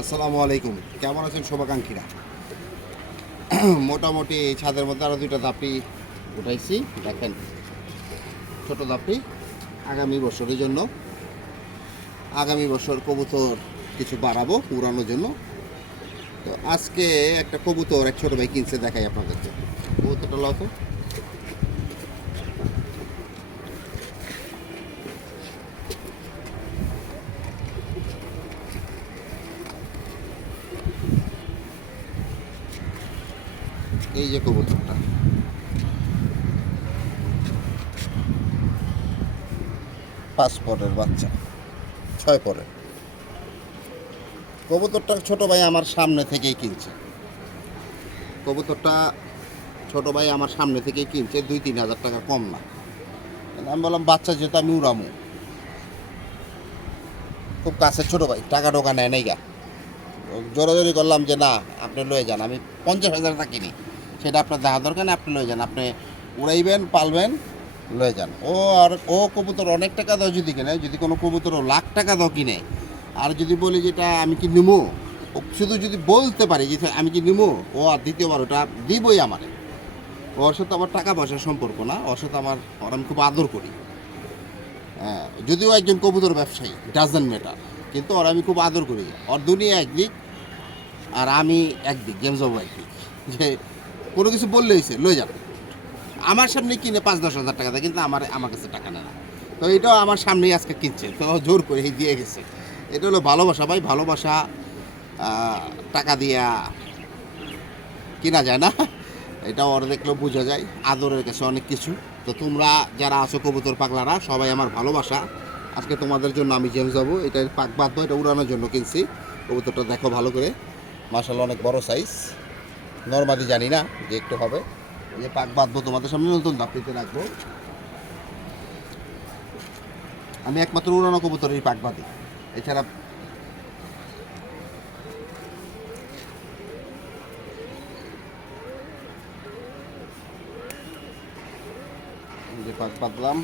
আসসালামু আলাইকুম, কেমন আছেন শুভাকাঙ্ক্ষীরা? মোটামুটি এই ছাদের মধ্যে আরও দুইটা দাপি উঠাইছি। দেখেন, ছোট দাপি আগামী বছরের জন্য। আগামী বছর কবুতর কিছু বাড়াবো উড়ানোর জন্য। তো আজকে একটা কবুতর এক ছোটো ভাই কিনছে, দেখাই আপনাদেরকে। কবুতরটা লো তো। এই যে কবুতরটা, পাসপোর্টের বাচ্চা, 6 পরের কবুতরটা ছোট ভাই আমার সামনে থেকেই কিনছে। কবুতরটা ছোট ভাই আমার সামনে থেকেই কিনছে, 2-3 হাজার টাকা কম না। আমি বললাম বাচ্চা যেহেতু আমি উড়ামু, খুব কাছে ছোট ভাই, টাকা টোকা নেয় নাই গা। জোরাজোরি করলাম যে না, আপনি লয়ে যান, আমি 50,000 টাকা কিনি, সেটা আপনার দেখা দরকার নেই, আপনি লয়ে যান, আপনি উড়াইবেন পালবেন, লয়ে যান। ও কবুতর অনেক টাকা দাও যদি কিনে, যদি কোনো কবুতর লাখ টাকা দাও কিনে, আর যদি বলি যেটা আমি কি নিমো, ও শুধু যদি বলতে পারি যে আমি কি নিমো, ও আর দ্বিতীয়বার ওটা দিবই আমারে। ওর সাথে আমার টাকা পয়সার সম্পর্ক না, ওর সাথে ওর আমি খুব আদর করি। হ্যাঁ, যদিও একজন কবুতর ব্যবসায়ী, ডাজেন্ট ম্যাটার, কিন্তু ওর আমি খুব আদর করি। ওর দুনিয়া একদিক আর আমি একদিক, গেমস যাবো একদিক, যে কোনো কিছু বললে হয়েছে লয়ে যাবে। আমার সামনে কিনে 5-10 হাজার টাকা দেয়, কিন্তু আমার কাছে টাকা নেয় না। তো এটাও আমার সামনেই আজকে কিনছে, তো জোর করে দিয়ে গেছে। এটা হলো ভালোবাসা ভাই, ভালোবাসা টাকা দিয়া কিনা যায় না। এটা ওর দেখলেও বোঝা যায়, আদরের কাছে অনেক কিছু। তো তোমরা যারা আছো কবুতর পাগলারা, সবাই আমার ভালোবাসা। আজকে তোমাদের জন্য আমি জেমস যাবো, এটার পাক বাঁধবো, এটা উড়ানোর জন্য কিনছি। কবুতরটা দেখো ভালো করে, মাশাআল্লাহ অনেক বড় সাইজ। নর্মালি জানি না যে একটু হবে। এই যে পাক বাঁধবো তোমাদের সামনে, নতুন দাপড়িতে রাখবো। আমি একমাত্র উড়ানো কবুতরের পাক বাঁধি, এছাড়া যে পাক বাঁধলাম।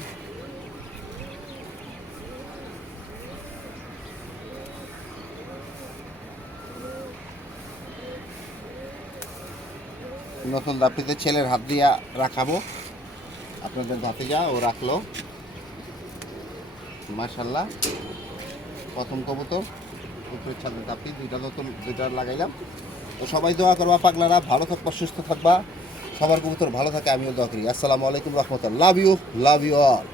নতুন দাপড়িতে ছেলের হাত দিয়া রাখাবো, আপনাদের ভাতিজা ও রাখলো। মাশাআল্লাহ, প্রথম কবুতর, উপরের ছাদের দাপড়ি দুইটা লাগাইলাম। তো সবাই দোয়া করবা পাগলারা, ভালো থাকবা, সুস্থ থাকবা, সবার কবুতর ভালো থাকে, আমিও দোয়া করি। আসসালামু আলাইকুম রহমতুল্লাহ, লাভ ইউ অল।